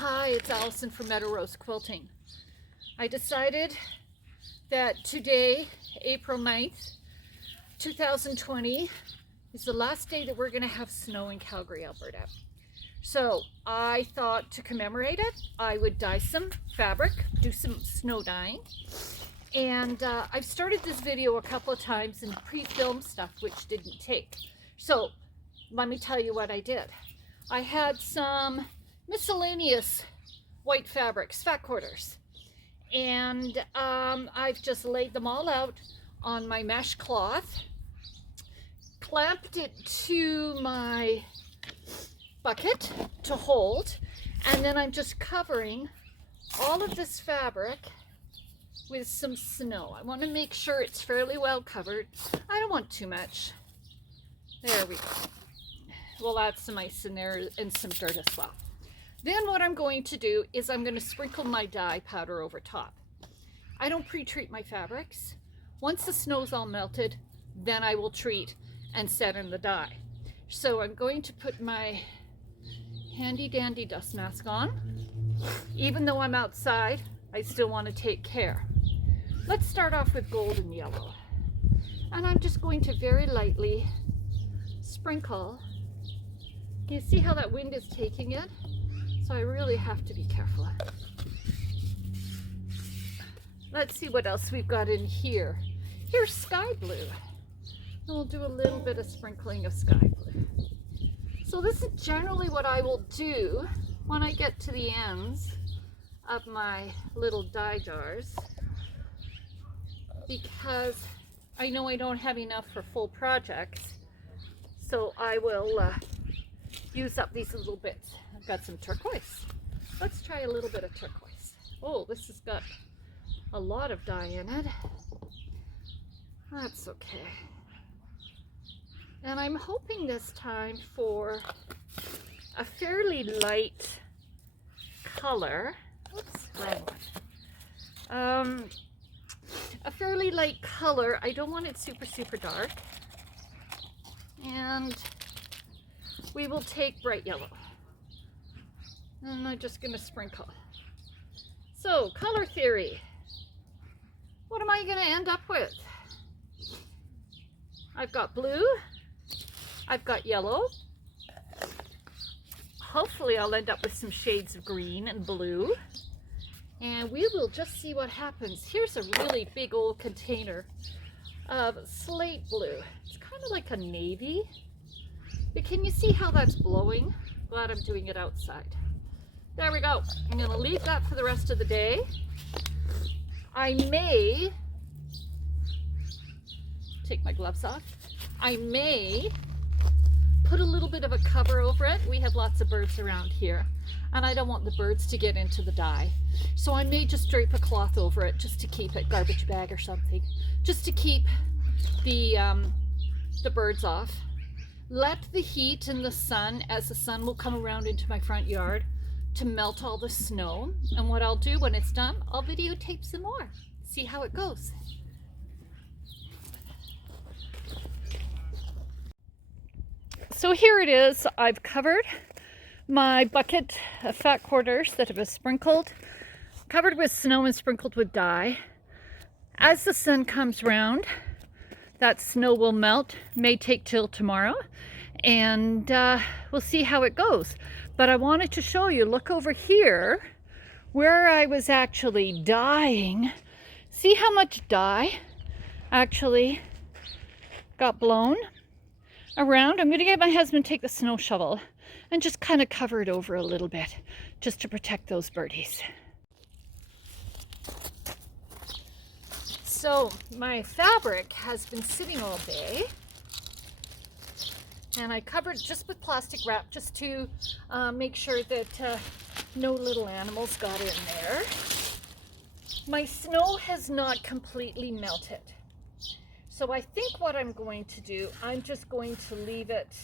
Hi, it's Allison from Meadow Rose Quilting. I decided that today, April 9th, 2020, is the last day that we're going to have snow in Calgary, Alberta. So I thought to commemorate it, I would dye some fabric, do some snow dyeing. And I've started this video a couple of times and pre-filmed stuff which didn't take. So let me tell you what I did. I had some miscellaneous white fabrics, fat quarters, and I've just laid them all out on my mesh cloth, clamped it to my bucket to hold, and then I'm just covering all of this fabric with some snow. I want to make sure it's fairly well covered. I don't want too much. There we go. We'll add some ice in there and some dirt as well. Then what I'm going to do is I'm going to sprinkle my dye powder over top. I don't pre-treat my fabrics. Once the snow's all melted, then I will treat and set in the dye. So I'm going to put my handy dandy dust mask on. Even though I'm outside, I still want to take care. Let's start off with golden yellow. And I'm just going to very lightly sprinkle. You see how that wind is taking it? So I really have to be careful. Let's see what else we've got in here. Here's sky blue. And we'll do a little bit of sprinkling of sky blue. So this is generally what I will do when I get to the ends of my little dye jars, because I know I don't have enough for full projects. So I will use up these little bits. I've got some turquoise. Let's try a little bit of turquoise. Oh, this has got a lot of dye in it. That's okay. And I'm hoping this time for a fairly light color. Oops, wrong one. A fairly light color. I don't want it super dark. And we will take bright yellow. And I'm just going to sprinkle. So, color theory. What am I going to end up with? I've got blue. I've got yellow. Hopefully I'll end up with some shades of green and blue. And we will just see what happens. Here's a really big old container of slate blue. It's kind of like a navy. But can you see how that's blowing? Glad I'm doing it outside. There we go. I'm going to leave that for the rest of the day. I may take my gloves off. I may put a little bit of a cover over it. We have lots of birds around here, and I don't want the birds to get into the dye. So I may just drape a cloth over it just to keep it, garbage bag or something, just to keep the birds off. Let the heat and the sun, as the sun will come around into my front yard, to melt all the snow. And what I'll do when it's done, I'll videotape some more. See how it goes. So here it is. I've covered my bucket of fat quarters that have been sprinkled, covered with snow and sprinkled with dye. As the sun comes round, that snow will melt. May take till tomorrow, and we'll see how it goes. But I wanted to show you, look over here where I was actually dyeing. See how much dye actually got blown around? I'm going to get my husband to take the snow shovel and just kind of cover it over a little bit, just to protect those birdies. So my fabric has been sitting all day, and I covered just with plastic wrap just to make sure that no little animals got in there. My snow has not completely melted. So I think what I'm going to do, I'm just going to leave it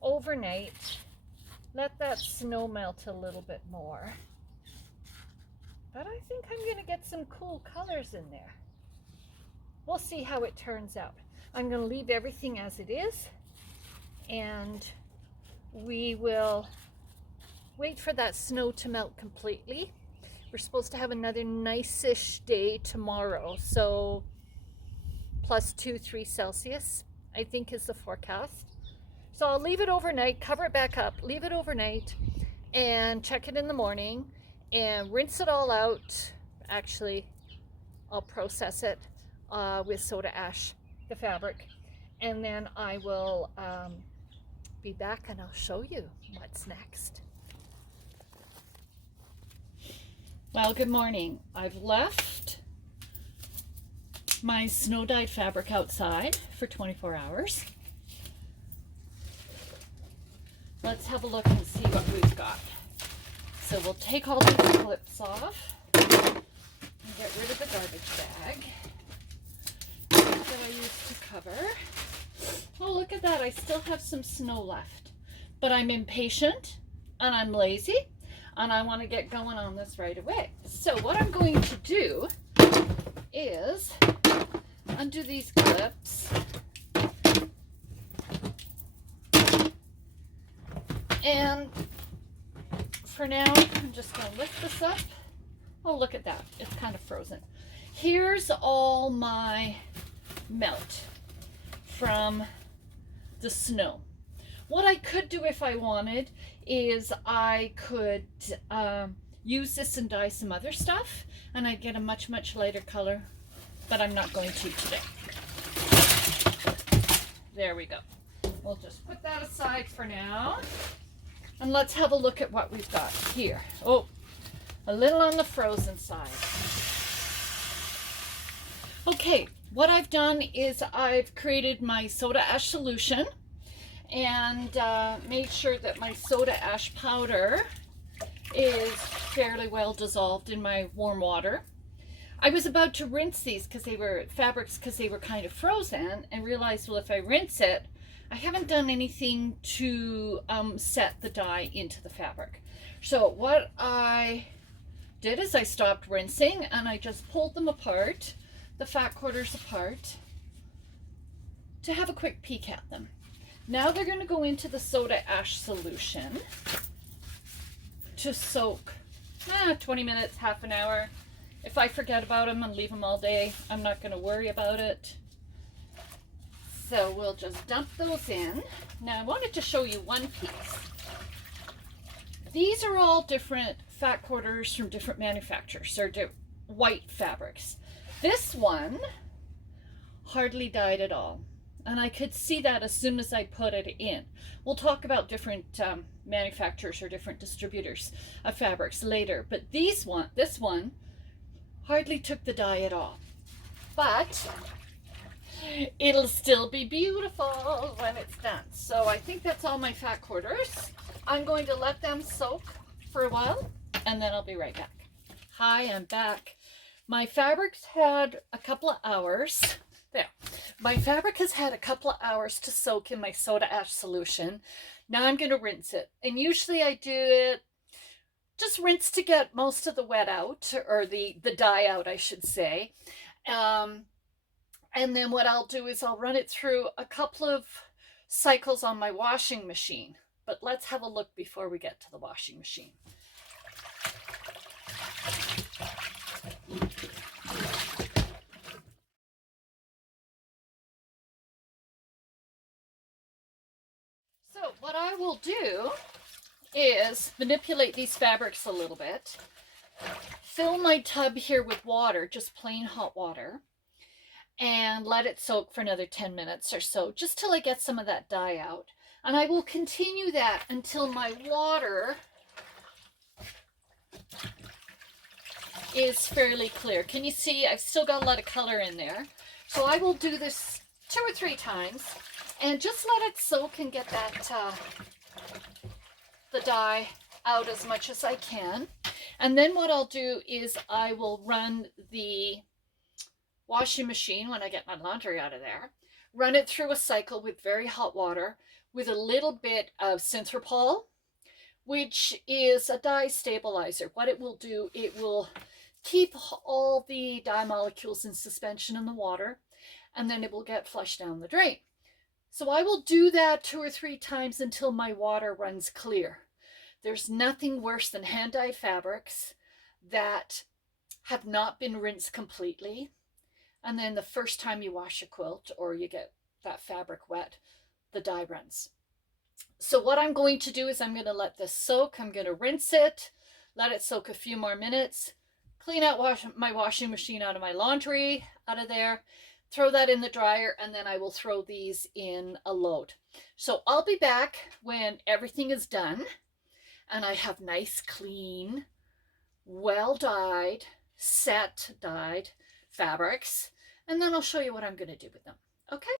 overnight, let that snow melt a little bit more. But I think I'm going to get some cool colors in there. We'll see how it turns out. I'm going to leave everything as it is, and we will wait for that snow to melt completely. We're supposed to have another nice-ish day tomorrow, so +2, 3 Celsius, I think is the forecast. So I'll leave it overnight, cover it back up, leave it overnight, and check it in the morning and rinse it all out. Actually, I'll process it with soda ash, the fabric, and then I will be back and I'll show you what's next. Well, good morning. I've left my snow dyed fabric outside for 24 hours. Let's have a look and see what we've got. So we'll take all these clips off and get rid of the garbage bag that I used to cover. Oh, look at that. I still have some snow left, but I'm impatient and I'm lazy and I want to get going on this right away. So what I'm going to do is undo these clips and for now I'm just going to lift this up. Oh, look at that. It's kind of frozen. Here's all my melt from the snow. What I could do if I wanted is I could use this and dye some other stuff and I'd get a much lighter color, but I'm not going to today. There we go. We'll just put that aside for now and let's have a look at what we've got here. Oh, a little on the frozen side. Okay, what I've done is I've created my soda ash solution and made sure that my soda ash powder is fairly well dissolved in my warm water. I was about to rinse these because they were fabrics because they were kind of frozen and realized, well, if I rinse it, I haven't done anything to set the dye into the fabric. So what I did is I stopped rinsing and I just pulled them apart, the fat quarters apart, to have a quick peek at them. Now they're going to go into the soda ash solution to soak 20 minutes, half an hour. If I forget about them and leave them all day, I'm not going to worry about it. So we'll just dump those in. Now I wanted to show you one piece. These are all different fat quarters from different manufacturers. They're white fabrics. This one hardly dyed at all. And I could see that as soon as I put it in. We'll talk about different manufacturers or different distributors of fabrics later. But this one hardly took the dye at all. But it'll still be beautiful when it's done. So I think that's all my fat quarters. I'm going to let them soak for a while and then I'll be right back. Hi, I'm back. My fabric's had a couple of hours. There. My fabric has had a couple of hours to soak in my soda ash solution. Now I'm going to rinse it. And usually I do it, just rinse to get most of the wet out, or the dye out, I should say. And then what I'll do is I'll run it through a couple of cycles on my washing machine. But let's have a look before we get to the washing machine. So what I will do is manipulate these fabrics a little bit, fill my tub here with water, just plain hot water, and let it soak for another 10 minutes or so, just till I get some of that dye out. And I will continue that until my water is fairly clear. Can you see? I've still got a lot of color in there. So I will do this 2 or 3 times and just let it soak and get that the dye out as much as I can. And then what I'll do is I will run the washing machine when I get my laundry out of there, run it through a cycle with very hot water with a little bit of Synthropol, which is a dye stabilizer. What it will do, it will keep all the dye molecules in suspension in the water, and then it will get flushed down the drain. So I will do that 2 or 3 times until my water runs clear. There's nothing worse than hand-dyed fabrics that have not been rinsed completely. And then the first time you wash a quilt or you get that fabric wet, the dye runs. So what I'm going to do is I'm going to let this soak. I'm going to rinse it, let it soak a few more minutes, clean out my washing machine out of my laundry, out of there, throw that in the dryer, and then I will throw these in a load. So I'll be back when everything is done and I have nice, clean, well dyed, set dyed fabrics, and then I'll show you what I'm going to do with them. Okay?